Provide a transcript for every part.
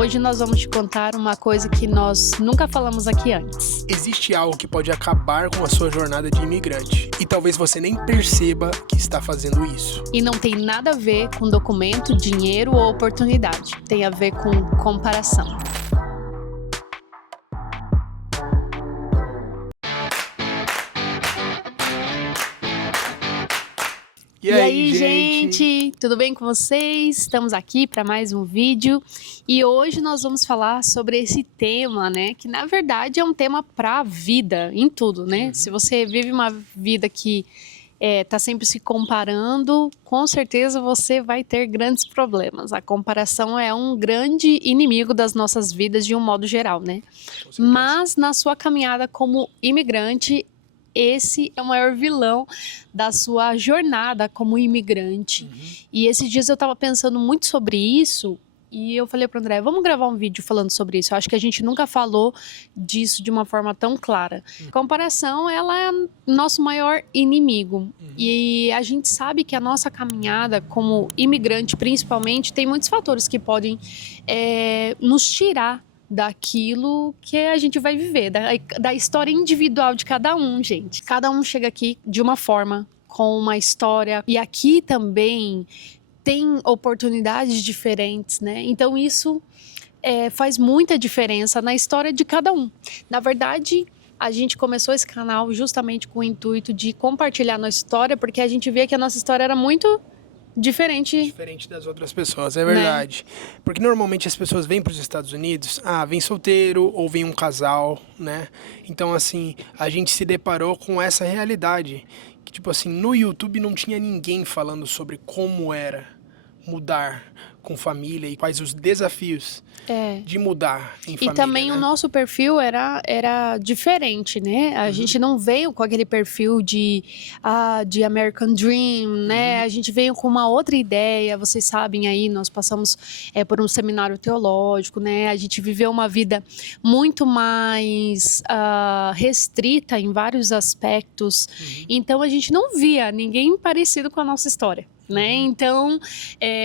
Hoje nós vamos te contar uma coisa que nós nunca falamos aqui antes. Existe algo que pode acabar com a sua jornada de imigrante e talvez você nem perceba que está fazendo isso. E não tem nada a ver com documento, dinheiro ou oportunidade. Tem a ver com comparação. E aí, gente? Tudo bem com vocês? Estamos aqui para mais um vídeo e hoje nós vamos falar sobre esse tema, né? Que na verdade é um tema para a vida, em tudo, né? Se você vive uma vida que tá sempre se comparando, com certeza você vai ter grandes problemas. A comparação é um grande inimigo das nossas vidas de um modo geral, né? Mas na sua caminhada como imigrante, esse é o maior vilão da sua jornada como imigrante. E esses dias eu estava pensando muito sobre isso e eu falei para o André, vamos gravar um vídeo falando sobre isso. Eu acho que a gente nunca falou disso de uma forma tão clara. Comparação, ela é nosso maior inimigo. E a gente sabe que a nossa caminhada como imigrante, principalmente, tem muitos fatores que podem nos tirar daquilo que a gente vai viver, da história individual de cada um, gente. Cada um chega aqui de uma forma, com uma história, e aqui também tem oportunidades diferentes, né? Então isso faz muita diferença na história de cada um. Na verdade, a gente começou esse canal justamente com o intuito de compartilhar nossa história, porque a gente via que a nossa história era muito diferente das outras pessoas, é verdade. Né? Porque normalmente as pessoas vêm para os Estados Unidos, vem solteiro ou vem um casal, né? Então, assim, a gente se deparou com essa realidade. Que, tipo assim, no YouTube não tinha ninguém falando sobre como era mudar com família e quais os desafios de mudar em família. E também, né? O nosso perfil era diferente, né? A gente não veio com aquele perfil de American Dream, né? A gente veio com uma outra ideia, vocês sabem aí, nós passamos por um seminário teológico, né? A gente viveu uma vida muito mais restrita em vários aspectos. Então a gente não via ninguém parecido com a nossa história, né? Então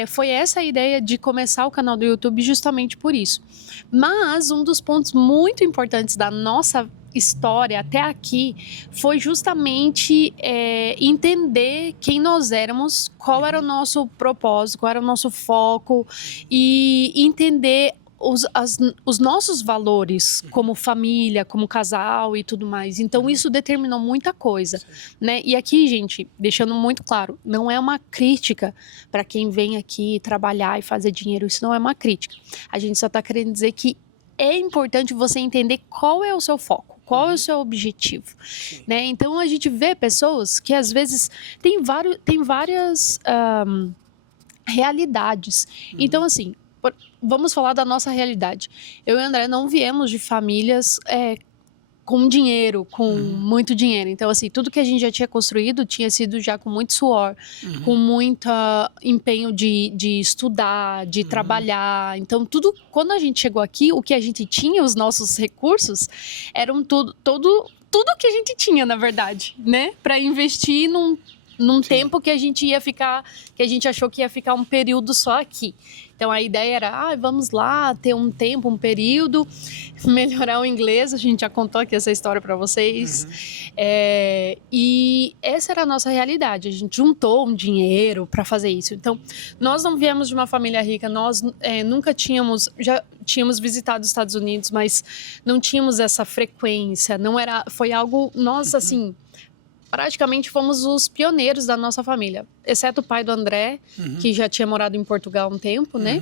foi essa a ideia de começar o canal do YouTube justamente por isso. Mas um dos pontos muito importantes da nossa história até aqui foi justamente entender quem nós éramos, qual era o nosso propósito, qual era o nosso foco e entender os nossos valores como família, como casal e tudo mais. Então isso determinou muita coisa, né? E aqui, gente, deixando muito claro, não é uma crítica para quem vem aqui trabalhar e fazer dinheiro, isso não é uma crítica. A gente só está querendo dizer que é importante você entender qual é o seu foco, qual é o seu objetivo, né? Então a gente vê pessoas que às vezes tem várias realidades. Então assim, vamos falar da nossa realidade. Eu e o André não viemos de famílias com dinheiro, com muito dinheiro. Então, assim, tudo que a gente já tinha construído tinha sido já com muito suor, com muito empenho de estudar, de trabalhar. Então, tudo, quando a gente chegou aqui, o que a gente tinha, os nossos recursos, eram tudo que a gente tinha, na verdade, né? Para investir num tempo que a gente ia ficar, que a gente achou que ia ficar um período só aqui. Então a ideia era, vamos lá, ter um tempo, um período, melhorar o inglês, a gente já contou aqui essa história para vocês. E essa era a nossa realidade, a gente juntou um dinheiro para fazer isso. Então, nós não viemos de uma família rica, nós nunca já tínhamos visitado os Estados Unidos, mas não tínhamos essa frequência, foi algo, nós assim, praticamente fomos os pioneiros da nossa família, exceto o pai do André, que já tinha morado em Portugal há um tempo, né?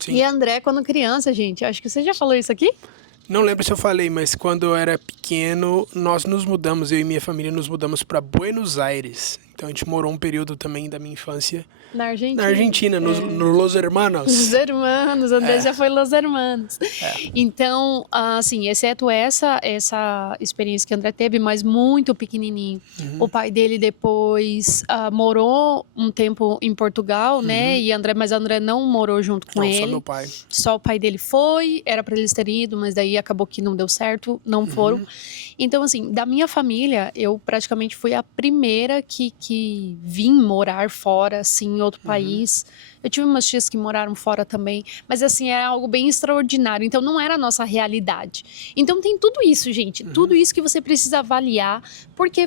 Sim. E André, quando criança, gente, acho que você já falou isso aqui? Não lembro se eu falei, mas quando eu era pequeno, nós nos mudamos, eu e minha família nos mudamos para Buenos Aires. Então a gente morou um período também da minha infância na Argentina, no Los Hermanos. Los Hermanos, André já foi Los Hermanos. Então, assim, exceto essa experiência que o André teve, mas muito pequenininho. O pai dele depois morou um tempo em Portugal, né? Mas André não morou junto com ele. Só meu pai. Só o pai dele foi, era para eles terem ido, mas daí acabou que não deu certo, não foram. Então, assim, da minha família, eu praticamente fui a primeira que que vir morar fora, assim, em outro país. Eu tive umas tias que moraram fora também, mas assim, é algo bem extraordinário, então não era a nossa realidade. Então tem tudo isso, gente, tudo isso que você precisa avaliar, porque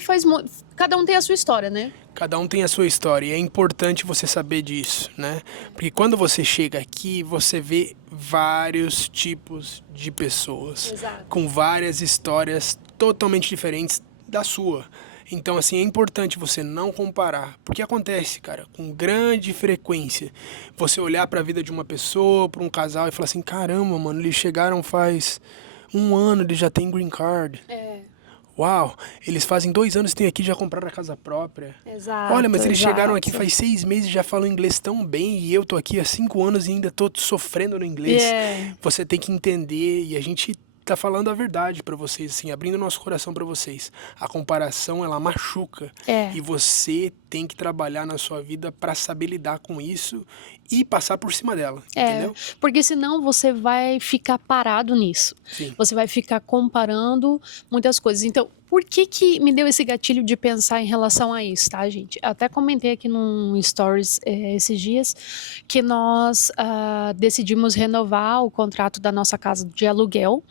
cada um tem a sua história, né? Cada um tem a sua história e é importante você saber disso, né? Porque quando você chega aqui, você vê vários tipos de pessoas, Exato. com várias histórias totalmente diferentes da sua. Então, assim, é importante você não comparar. Porque acontece, cara, com grande frequência, você olhar para a vida de uma pessoa, para um casal e falar assim, caramba, mano, eles chegaram faz 1 ano, eles já têm green card. Uau, eles fazem 2 anos que têm aqui e já compraram a casa própria. Exato. Olha, mas eles chegaram aqui exato. faz 6 meses e já falam inglês tão bem e eu tô aqui há 5 anos e ainda tô sofrendo no inglês. Você tem que entender e a gente tá falando a verdade pra vocês, assim, abrindo nosso coração pra vocês. A comparação, ela machuca. E você tem que trabalhar na sua vida pra saber lidar com isso e passar por cima dela, entendeu? Porque senão você vai ficar parado nisso. Sim. Você vai ficar comparando muitas coisas. Então, por que me deu esse gatilho de pensar em relação a isso, tá, gente? Eu até comentei aqui num Stories esses dias que nós decidimos renovar o contrato da nossa casa de aluguel,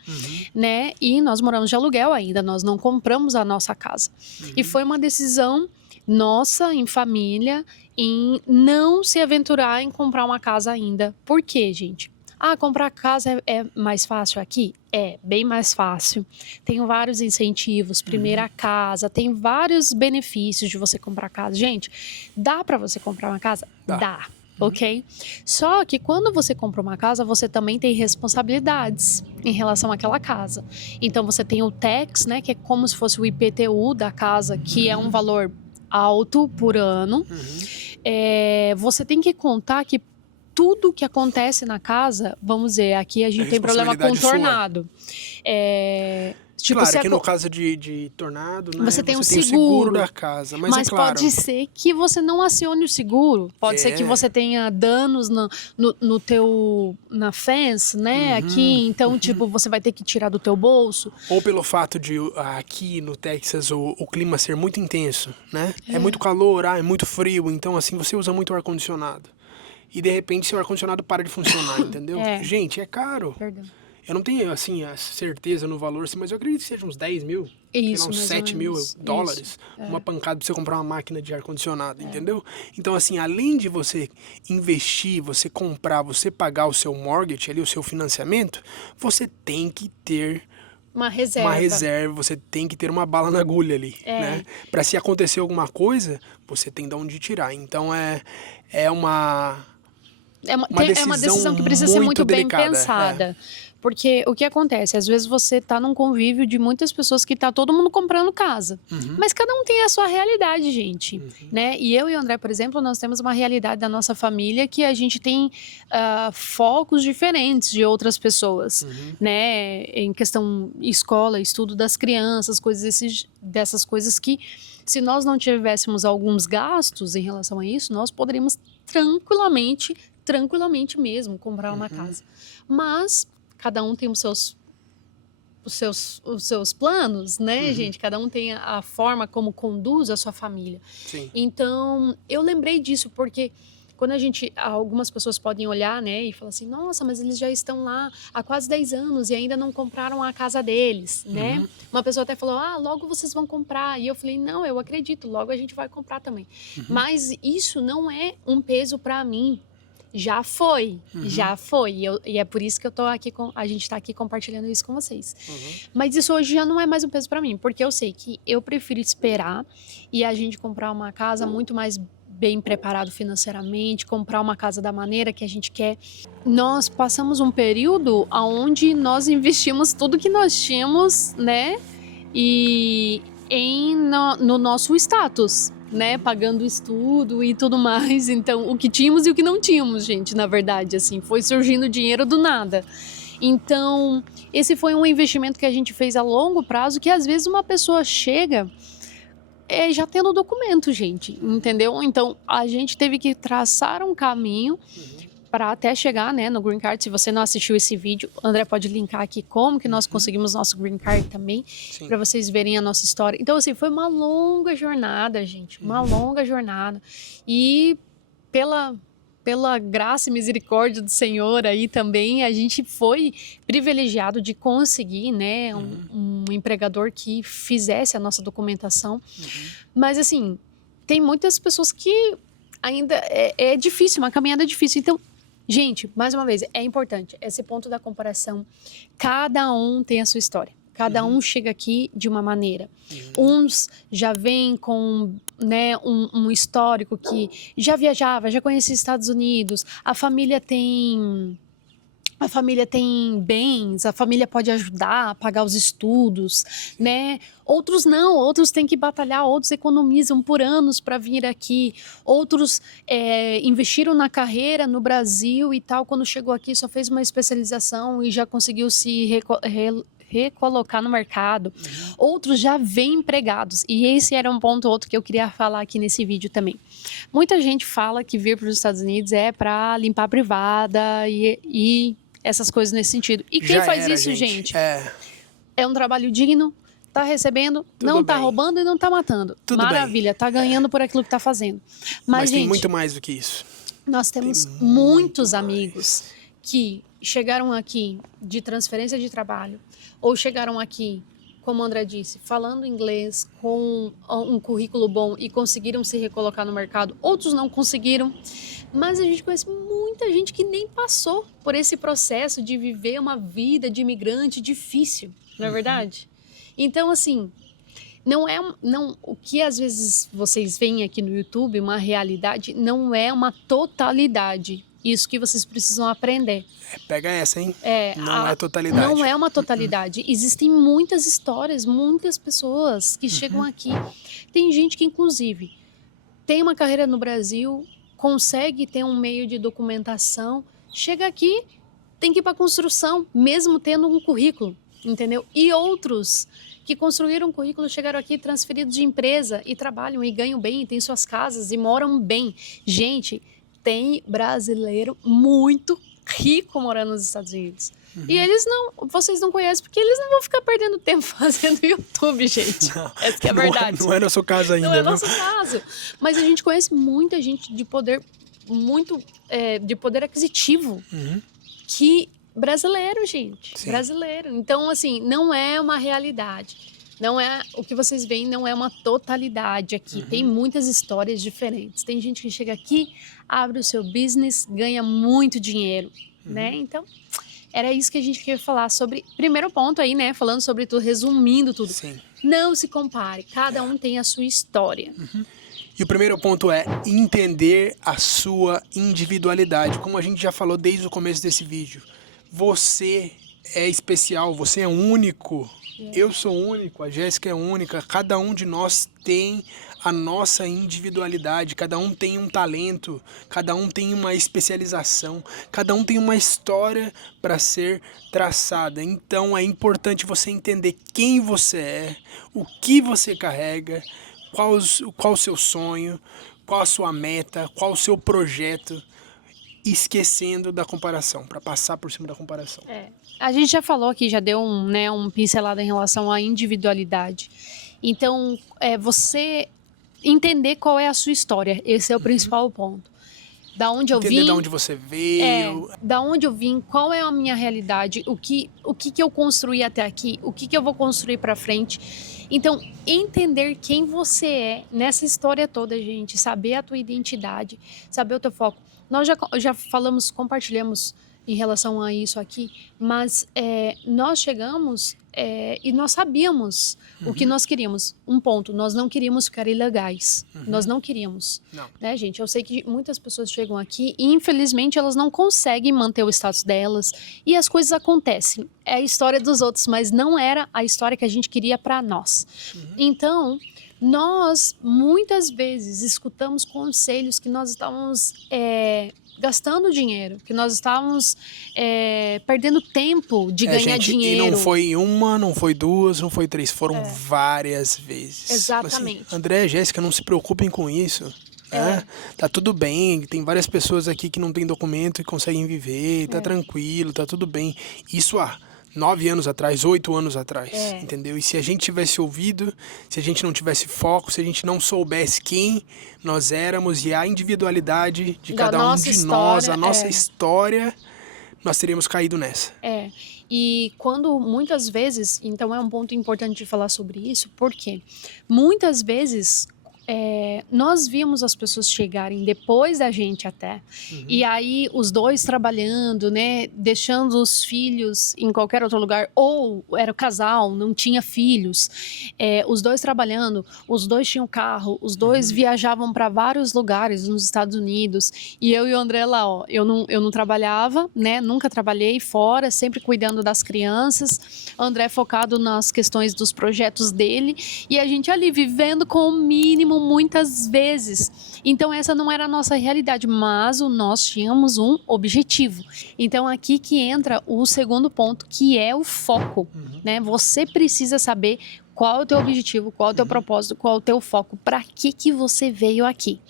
né? E nós moramos de aluguel ainda, nós não compramos a nossa casa. E foi uma decisão nossa, em família, em não se aventurar em comprar uma casa ainda. Por quê, gente? Comprar casa é mais fácil aqui? É, bem mais fácil. Tem vários incentivos, primeira casa, tem vários benefícios de você comprar casa. Gente, dá para você comprar uma casa? Dá. Ok? Só que quando você compra uma casa, você também tem responsabilidades em relação àquela casa. Então você tem o tax, né, que é como se fosse o IPTU da casa, que é um valor alto por ano. Você tem que contar que tudo que acontece na casa, vamos dizer, aqui a gente tem problema com tornado. Tipo, claro que no caso de tornado, né, você tem um seguro da casa, mas é claro. Pode ser que você não acione o seguro, pode ser que você tenha danos na fence, né, aqui, então tipo, você vai ter que tirar do teu bolso. Ou pelo fato de aqui no Texas o clima ser muito intenso, né, é muito calor, é muito frio, então assim, você usa muito ar-condicionado. E de repente seu ar-condicionado para de funcionar, entendeu? Gente, é caro. Perdão. Eu não tenho, assim, a certeza no valor, mas eu acredito que seja uns 10 mil, Isso, uns 7 mil dólares, uma pancada pra você comprar uma máquina de ar-condicionado, entendeu? Então, assim, além de você investir, você comprar, você pagar o seu mortgage, ali, o seu financiamento, você tem que ter uma reserva, você tem que ter uma bala na agulha ali, né? Pra se acontecer alguma coisa, você tem de onde tirar. Então, é uma decisão que precisa ser muito bem delicada, pensada. Porque o que acontece? Às vezes você tá num convívio de muitas pessoas que tá todo mundo comprando casa. Mas cada um tem a sua realidade, gente. Né? E eu e o André, por exemplo, nós temos uma realidade da nossa família que a gente tem focos diferentes de outras pessoas. Né? Em questão escola, estudo das crianças, dessas coisas que, se nós não tivéssemos alguns gastos em relação a isso, nós poderíamos tranquilamente mesmo comprar uma casa. Mas cada um tem os seus planos, né, gente? Cada um tem a forma como conduz a sua família. Sim. Então, eu lembrei disso porque quando algumas pessoas podem olhar, né, e falar assim, nossa, mas eles já estão lá há quase 10 anos e ainda não compraram a casa deles, né? Uma pessoa até falou, logo vocês vão comprar. E eu falei, não, eu acredito, logo a gente vai comprar também. Mas isso não é um peso para mim. Já foi. E é por isso que a gente tá aqui compartilhando isso com vocês. Mas isso hoje já não é mais um peso para mim, porque eu sei que eu prefiro esperar e a gente comprar uma casa muito mais bem preparado financeiramente, comprar uma casa da maneira que a gente quer. Nós passamos um período onde nós investimos tudo que nós tínhamos, né? E no nosso status, né, pagando estudo e tudo mais. Então, o que tínhamos e o que não tínhamos, gente, na verdade, assim, foi surgindo dinheiro do nada. Então, esse foi um investimento que a gente fez a longo prazo, que às vezes uma pessoa chega já tendo documento, gente, entendeu? Então, a gente teve que traçar um caminho para até chegar, né, no Green Card. Se você não assistiu esse vídeo, o André pode linkar aqui como que nós conseguimos nosso Green Card também, para vocês verem a nossa história. Então, assim, foi uma longa jornada, gente, uma longa jornada. E pela graça e misericórdia do Senhor aí também, a gente foi privilegiado de conseguir, né, um empregador que fizesse a nossa documentação. Mas, assim, tem muitas pessoas que ainda é difícil, uma caminhada difícil. Então, gente, mais uma vez, é importante esse ponto da comparação. Cada um tem a sua história. Cada um chega aqui de uma maneira. Uns já vêm com, né, um histórico que já viajava, já conhecia os Estados Unidos. A família tem bens, a família pode ajudar a pagar os estudos, né? Outros não, outros têm que batalhar, outros economizam por anos para vir aqui, outros investiram na carreira no Brasil e tal, quando chegou aqui só fez uma especialização e já conseguiu se recolocar no mercado. Outros já vêm empregados, e esse era um ponto outro que eu queria falar aqui nesse vídeo também. Muita gente fala que vir para os Estados Unidos é para limpar a privada e essas coisas nesse sentido. E quem faz isso, gente? É um trabalho digno, tá recebendo, não tá roubando e não tá matando. Maravilha, tá ganhando por aquilo que tá fazendo. Mas tem gente, muito mais do que isso. Nós temos muitos amigos que chegaram aqui de transferência de trabalho, ou chegaram aqui, como o André disse, falando inglês, com um currículo bom e conseguiram se recolocar no mercado. Outros não conseguiram. Mas a gente conhece muita gente que nem passou por esse processo de viver uma vida de imigrante difícil, não é verdade? Então, assim, o que às vezes vocês veem aqui no YouTube, uma realidade, não é uma totalidade. Isso que vocês precisam aprender. Pega essa, hein? Não é totalidade. Não é uma totalidade. Existem muitas histórias, muitas pessoas que chegam aqui. Tem gente que, inclusive, tem uma carreira no Brasil, consegue ter um meio de documentação, chega aqui, tem que ir para a construção, mesmo tendo um currículo, entendeu? E outros que construíram um currículo, chegaram aqui transferidos de empresa e trabalham e ganham bem, e têm suas casas e moram bem. Gente, tem brasileiro muito rico morando nos Estados Unidos. E vocês não conhecem, porque eles não vão ficar perdendo tempo fazendo YouTube, gente. Essa que é a verdade. Não é nosso caso ainda. Não é nosso caso. Mas a gente conhece muita gente de poder, de poder aquisitivo, que brasileiro, gente. Sim. Brasileiro. Então, assim, não é uma realidade. Não é o que vocês veem, não é uma totalidade aqui. Tem muitas histórias diferentes. Tem gente que chega aqui, abre o seu business, ganha muito dinheiro, né? Então, era isso que a gente queria falar sobre. Primeiro ponto aí, né? Falando sobre tudo, resumindo tudo. Sim. Não se compare. Cada um tem a sua história. E o primeiro ponto é entender a sua individualidade. Como a gente já falou desde o começo desse vídeo. Você é especial, você é único. Eu sou único, a Jéssica é única. Cada um de nós tem a nossa individualidade. Cada um tem um talento, cada um tem uma especialização, cada um tem uma história para ser traçada. Então é importante você entender quem você é, o que você carrega, qual o seu sonho, qual a sua meta, qual o seu projeto, esquecendo da comparação, para passar por cima da comparação. A gente já falou aqui, já deu um pincelado em relação à individualidade. Então, você entender qual é a sua história, esse é o principal ponto. Da onde eu vim, da onde você veio. Da onde eu vim, qual é a minha realidade, o que eu construí até aqui, o que eu vou construir para frente. Então, entender quem você é nessa história toda, gente, saber a tua identidade, saber o teu foco. Nós já falamos, compartilhamos em relação a isso aqui, mas nós chegamos e nós sabíamos o que nós queríamos. Um ponto, nós não queríamos ficar ilegais. Nós não queríamos. Não. Né, gente? Eu sei que muitas pessoas chegam aqui e, infelizmente, elas não conseguem manter o status delas e as coisas acontecem. É a história dos outros, mas não era a história que a gente queria para nós. Então, nós, muitas vezes, escutamos conselhos que nós estávamos gastando dinheiro, que nós estávamos perdendo tempo de ganhar dinheiro. E não foi uma, não foi duas, não foi três, foram várias vezes. Exatamente. Assim, André, Jéssica, não se preocupem com isso. né? Tá tudo bem, tem várias pessoas aqui que não têm documento e conseguem viver, tá tranquilo, tá tudo bem. Isso há 9 anos atrás, 8 anos atrás, entendeu? E se a gente tivesse ouvido, se a gente não tivesse foco, se a gente não soubesse quem nós éramos e a individualidade de cada um de nós, a nossa história, nós teríamos caído nessa. E quando muitas vezes, então é um ponto importante de falar sobre isso, porque muitas vezes nós vimos as pessoas chegarem depois da gente até, e aí os dois trabalhando, né, deixando os filhos em qualquer outro lugar, ou era o casal, não tinha filhos, os dois trabalhando, os dois tinham carro, os dois viajavam para vários lugares nos Estados Unidos, e eu e o André lá, ó, eu não trabalhava, né, nunca trabalhei fora, sempre cuidando das crianças, o André focado nas questões dos projetos dele, e a gente ali vivendo com o mínimo muitas vezes. Então essa não era a nossa realidade, mas nós tínhamos um objetivo. Então aqui que entra o segundo ponto, que é o foco, né? Você precisa saber qual é o teu objetivo, qual é o teu propósito, qual é o teu foco, para que você veio aqui.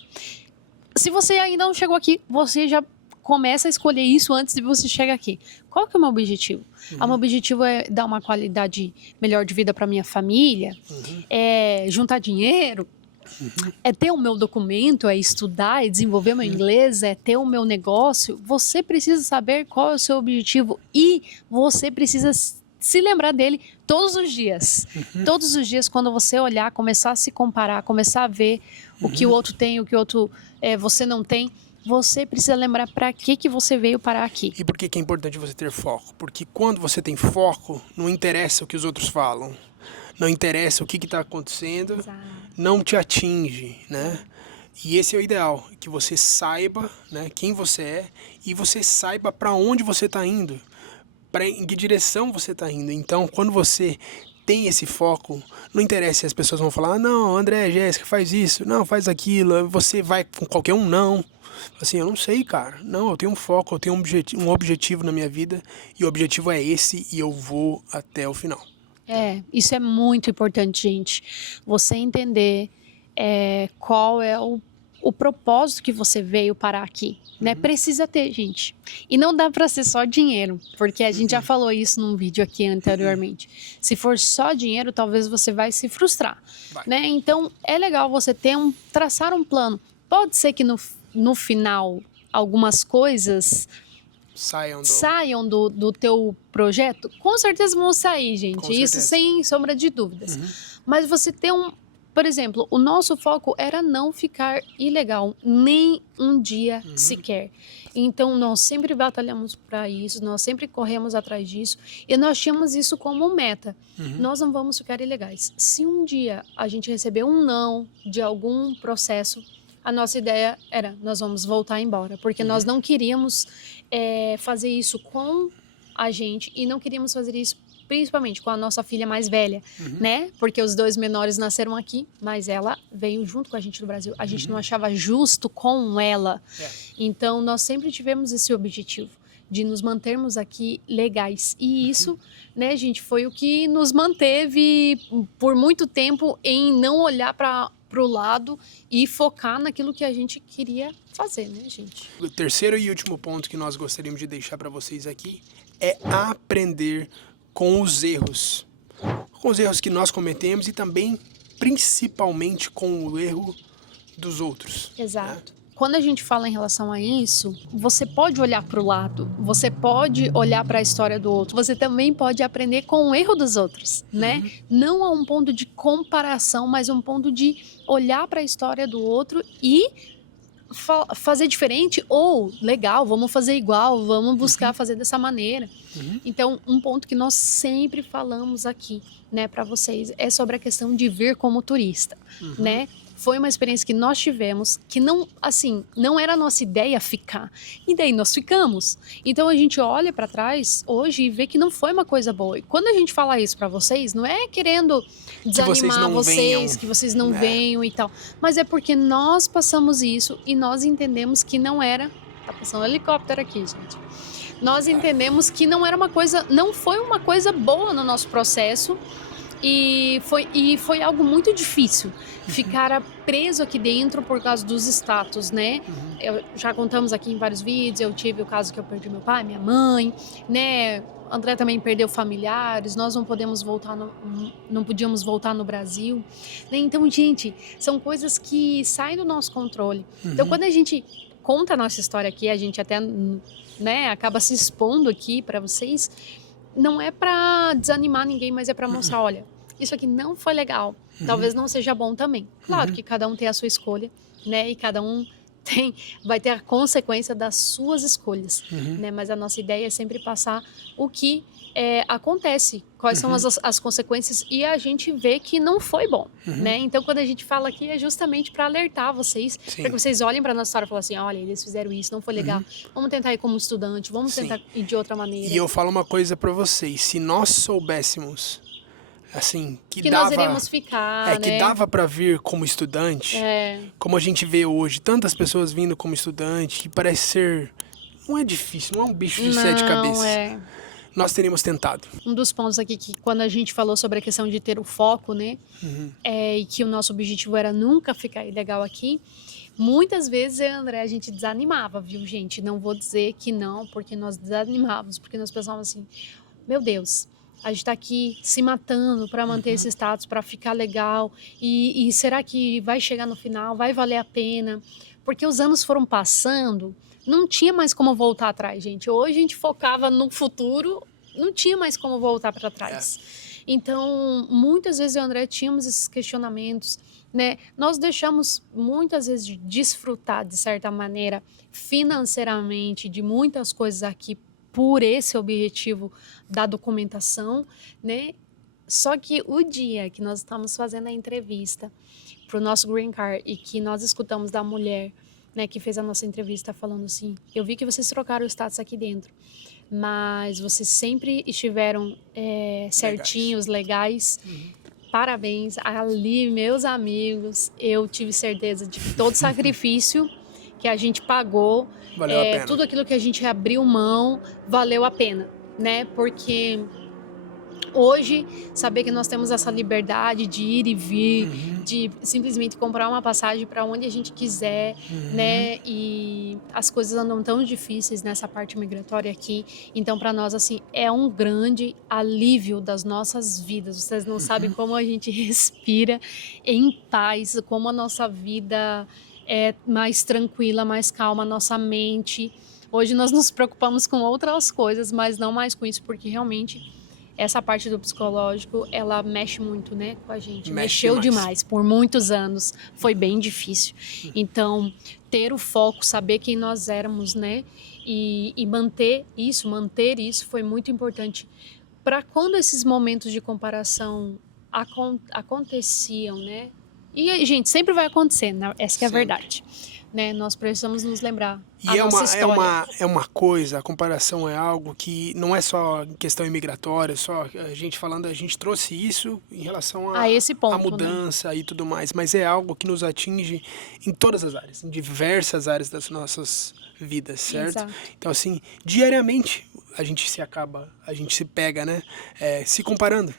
Se você ainda não chegou aqui, você já começa a escolher isso antes de você chegar aqui. Qual que é o meu objetivo? O meu objetivo é dar uma qualidade melhor de vida para minha família, é juntar dinheiro, é ter o meu documento, é estudar, é desenvolver meu inglês, é ter o meu negócio. Você precisa saber qual é o seu objetivo e você precisa se lembrar dele todos os dias. Todos os dias, quando você olhar, começar a se comparar, começar a ver o que o outro tem, o que o outro você não tem, você precisa lembrar para que você veio parar aqui. E por que é importante você ter foco? Porque quando você tem foco, não interessa o que os outros falam. Não interessa o que está acontecendo, não te atinge, né? E esse é o ideal, que você saiba, né, quem você é e você saiba para onde você está indo, em que direção você está indo. Então, quando você tem esse foco, não interessa se as pessoas vão falar, não, André, Jéssica, faz isso, não, faz aquilo, você vai com qualquer um, não. Assim, eu não sei, cara. Não, eu tenho um foco, eu tenho um objetivo na minha vida e o objetivo é esse e eu vou até o final. Isso é muito importante, gente. Você entender qual é o propósito que você veio parar aqui, né? Precisa ter, gente. E não dá para ser só dinheiro, porque a gente já falou isso num vídeo aqui anteriormente. Se for só dinheiro, talvez você vai se frustrar, né? Então, é legal você traçar um plano. Pode ser que no final algumas coisas saiam do teu projeto, com certeza vão sair, gente. Isso sem sombra de dúvidas. Mas você ter por exemplo, o nosso foco era não ficar ilegal nem um dia sequer. Então nós sempre batalhamos para isso, nós sempre corremos atrás disso e nós tínhamos isso como meta. Nós não vamos ficar ilegais. Se um dia a gente receber um não de algum processo, a nossa ideia era, nós vamos voltar embora, porque nós não queríamos fazer isso com a gente e não queríamos fazer isso principalmente com a nossa filha mais velha, né? Porque os dois menores nasceram aqui, mas ela veio junto com a gente no Brasil. A gente não achava justo com ela. Então, nós sempre tivemos esse objetivo de nos mantermos aqui legais. E isso, né, gente, foi o que nos manteve por muito tempo em não olhar para o lado e focar naquilo que a gente queria fazer, né, gente? O terceiro e último ponto que nós gostaríamos de deixar para vocês aqui é aprender com os erros que nós cometemos e também, principalmente, com o erro dos outros. Exato. Né? Quando a gente fala em relação a isso, você pode olhar para o lado, você pode olhar para a história do outro, você também pode aprender com o erro dos outros, né? Não a um ponto de comparação, mas um ponto de olhar para a história do outro e fazer diferente ou legal, vamos fazer igual, vamos buscar fazer dessa maneira. Então, um ponto que nós sempre falamos aqui, né, para vocês, é sobre a questão de vir como turista, né? Foi uma experiência que nós tivemos, que não era a nossa ideia ficar. E daí nós ficamos. Então a gente olha para trás hoje e vê que não foi uma coisa boa. E quando a gente fala isso para vocês, não é querendo desanimar vocês, que vocês não venham e tal. Mas é porque nós passamos isso e nós entendemos que não era... Tá passando um helicóptero aqui, gente. Nós entendemos que não foi uma coisa boa no nosso processo. E foi algo muito difícil ficar preso aqui dentro por causa dos status, né? Já contamos aqui em vários vídeos, eu tive o caso que eu perdi meu pai, minha mãe, né? André também perdeu familiares, nós não podíamos voltar no Brasil, né? Então, gente, são coisas que saem do nosso controle. Então, quando a gente conta a nossa história aqui, a gente até, né, acaba se expondo aqui para vocês, não é para desanimar ninguém, mas é para mostrar, olha, isso aqui não foi legal, talvez não seja bom também. Claro que cada um tem a sua escolha, né? E cada um vai ter a consequência das suas escolhas, né? Mas a nossa ideia é sempre passar o que acontece, quais são as consequências, e a gente vê que não foi bom, né? Então, quando a gente fala aqui, é justamente para alertar vocês, para que vocês olhem para a nossa história e falem assim, olha, eles fizeram isso, não foi legal, vamos tentar ir como estudante, vamos tentar ir de outra maneira. E eu falo uma coisa para vocês, se nós soubéssemos, assim, que nós iríamos ficar, né? Que dava para vir como estudante, como a gente vê hoje, tantas pessoas vindo como estudante, que parece ser, não é difícil, não é um bicho de sete cabeças. Nós teríamos tentado. Um dos pontos aqui que quando a gente falou sobre a questão de ter o foco, né, e que o nosso objetivo era nunca ficar ilegal aqui, muitas vezes eu e André, a gente desanimava, viu, gente? Não vou dizer que não, porque nós desanimávamos, porque nós pensávamos assim, meu Deus, a gente está aqui se matando para manter esse status, para ficar legal, e será que vai chegar no final, vai valer a pena? Porque os anos foram passando, não tinha mais como voltar atrás, gente. Hoje a gente focava no futuro, não tinha mais como voltar para trás. Então, muitas vezes eu e o André tínhamos esses questionamentos, né? Nós deixamos muitas vezes de desfrutar, de certa maneira, financeiramente, de muitas coisas aqui por esse objetivo da documentação, né? Só que o dia que nós estamos fazendo a entrevista para o nosso Green Card e que nós escutamos da mulher, né, que fez a nossa entrevista falando assim, eu vi que vocês trocaram o status aqui dentro, mas vocês sempre estiveram certinhos, legais. Parabéns. Ali, meus amigos, eu tive certeza de que todo sacrifício que a gente pagou, valeu a pena. Tudo aquilo que a gente abriu mão, valeu a pena, né? Porque hoje, saber que nós temos essa liberdade de ir e vir, de simplesmente comprar uma passagem para onde a gente quiser, né? E as coisas andam tão difíceis nessa parte migratória aqui. Então, para nós, assim, é um grande alívio das nossas vidas. Vocês não sabem como a gente respira em paz, como a nossa vida é mais tranquila, mais calma, a nossa mente. Hoje nós nos preocupamos com outras coisas, mas não mais com isso, porque realmente essa parte do psicológico, ela mexe muito, né, com a gente. Mexeu demais. Por muitos anos. Foi bem difícil. Então, ter o foco, saber quem nós éramos, né, e manter isso foi muito importante. Para quando esses momentos de comparação aconteciam, né, e, gente, sempre vai acontecer, né? Essa que é a verdade. Né? Nós precisamos nos lembrar. E é uma coisa, a comparação é algo que não é só questão imigratória, só a gente falando, a gente trouxe isso em relação a esse ponto, a mudança, né? E tudo mais, mas é algo que nos atinge em todas as áreas, em diversas áreas das nossas vidas, certo? Exato. Então, assim, diariamente a gente se pega, né? Se comparando.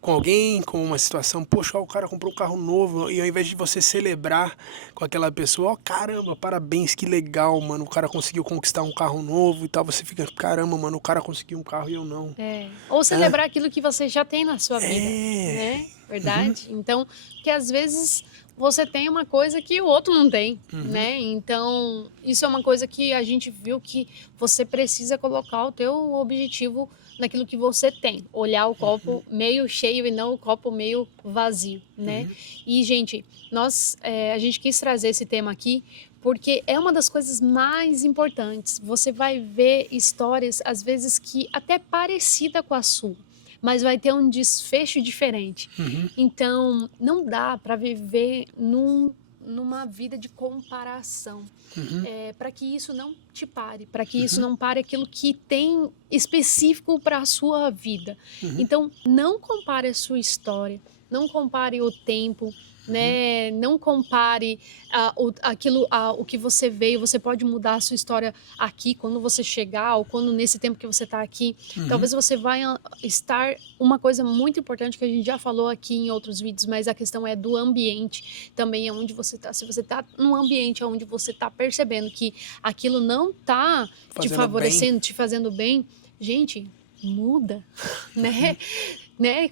Com alguém, com uma situação, poxa, o cara comprou um carro novo, e ao invés de você celebrar com aquela pessoa, ó, caramba, parabéns, que legal, mano, o cara conseguiu conquistar um carro novo e tal, você fica, caramba, mano, o cara conseguiu um carro e eu não. Ou celebrar aquilo que você já tem na sua vida, né? Verdade? Então, que às vezes você tem uma coisa que o outro não tem, né? Então, isso é uma coisa que a gente viu que você precisa colocar o teu objetivo naquilo que você tem, olhar o copo meio cheio e não o copo meio vazio, né? E, gente, a gente quis trazer esse tema aqui porque é uma das coisas mais importantes. Você vai ver histórias, às vezes, que até parecida com a sua, mas vai ter um desfecho diferente. Então, não dá para viver numa vida de comparação, para que isso não te pare, para que isso não pare aquilo que tem específico para a sua vida. Então, não compare a sua história, não compare o tempo, né? Não compare o que você veio. Você pode mudar a sua história aqui quando você chegar ou quando nesse tempo que você está aqui. Talvez você vai estar... Uma coisa muito importante que a gente já falou aqui em outros vídeos, mas a questão é do ambiente. Também é onde você está. Se você está num ambiente onde você está percebendo que aquilo não está te favorecendo, te fazendo bem, gente, muda, né?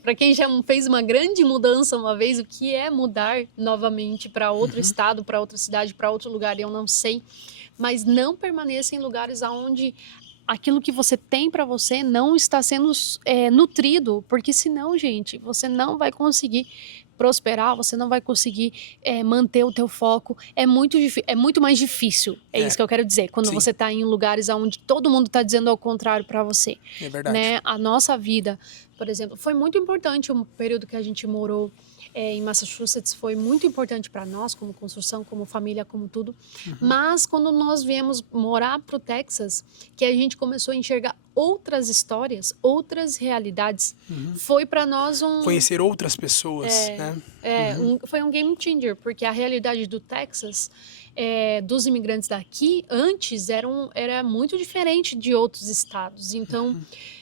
Para quem já fez uma grande mudança uma vez, o que é mudar novamente para outro estado, para outra cidade, para outro lugar, eu não sei. Mas não permaneça em lugares onde aquilo que você tem para você não está sendo nutrido, porque senão, gente, você não vai conseguir prosperar, você não vai conseguir manter o teu foco, é muito mais difícil, isso que eu quero dizer, quando você está em lugares onde todo mundo está dizendo ao contrário para você. É verdade. Né? A nossa vida, por exemplo, foi muito importante o período que a gente morou em Massachusetts, foi muito importante para nós, como construção, como família, como tudo, mas quando nós viemos morar para o Texas, que a gente começou a enxergar outras histórias, outras realidades, foi para nós conhecer outras pessoas, né? Foi um game changer, porque a realidade do Texas, dos imigrantes daqui, antes era muito diferente de outros estados. Então,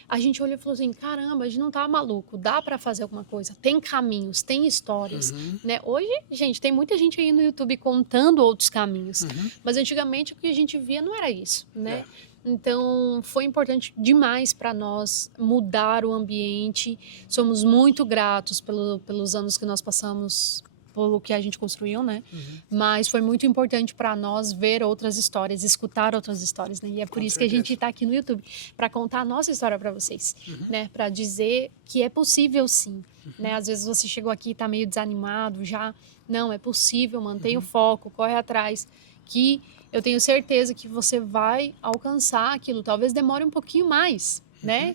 a gente olhou e falou assim, caramba, a gente não tá maluco, dá para fazer alguma coisa, tem caminhos, tem histórias, né? Hoje, gente, tem muita gente aí no YouTube contando outros caminhos, mas antigamente o que a gente via não era isso, né? Então, foi importante demais para nós mudar o ambiente. Somos muito gratos pelos anos que nós passamos, pelo que a gente construiu, né? Mas foi muito importante para nós ver outras histórias, escutar outras histórias, né? E é por isso que a gente está aqui no YouTube, para contar a nossa história para vocês, né? Para dizer que é possível sim, né? Às vezes você chegou aqui e está meio desanimado já. Não, é possível, mantenha o foco, corre atrás, que eu tenho certeza que você vai alcançar aquilo. Talvez demore um pouquinho mais, né?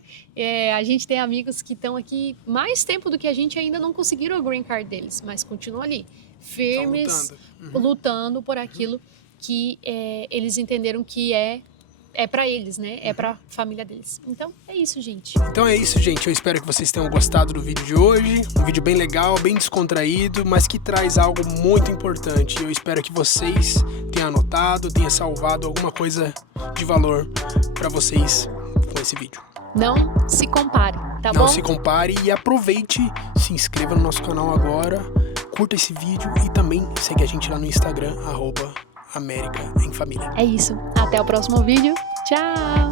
A gente tem amigos que estão aqui mais tempo do que a gente, ainda não conseguiram o green card deles, mas continuam ali, firmes, lutando por aquilo que eles entenderam que é para eles, né? É para a família deles. Então, é isso, gente. Então é isso, gente. Eu espero que vocês tenham gostado do vídeo de hoje. Um vídeo bem legal, bem descontraído, mas que traz algo muito importante. Eu espero que vocês tenham anotado, tenham salvado alguma coisa de valor para vocês com esse vídeo. Não se compare, tá bom? Não se compare e aproveite, se inscreva no nosso canal agora, curta esse vídeo e também segue a gente lá no Instagram, @América em Família. É isso. Até o próximo vídeo. Tchau!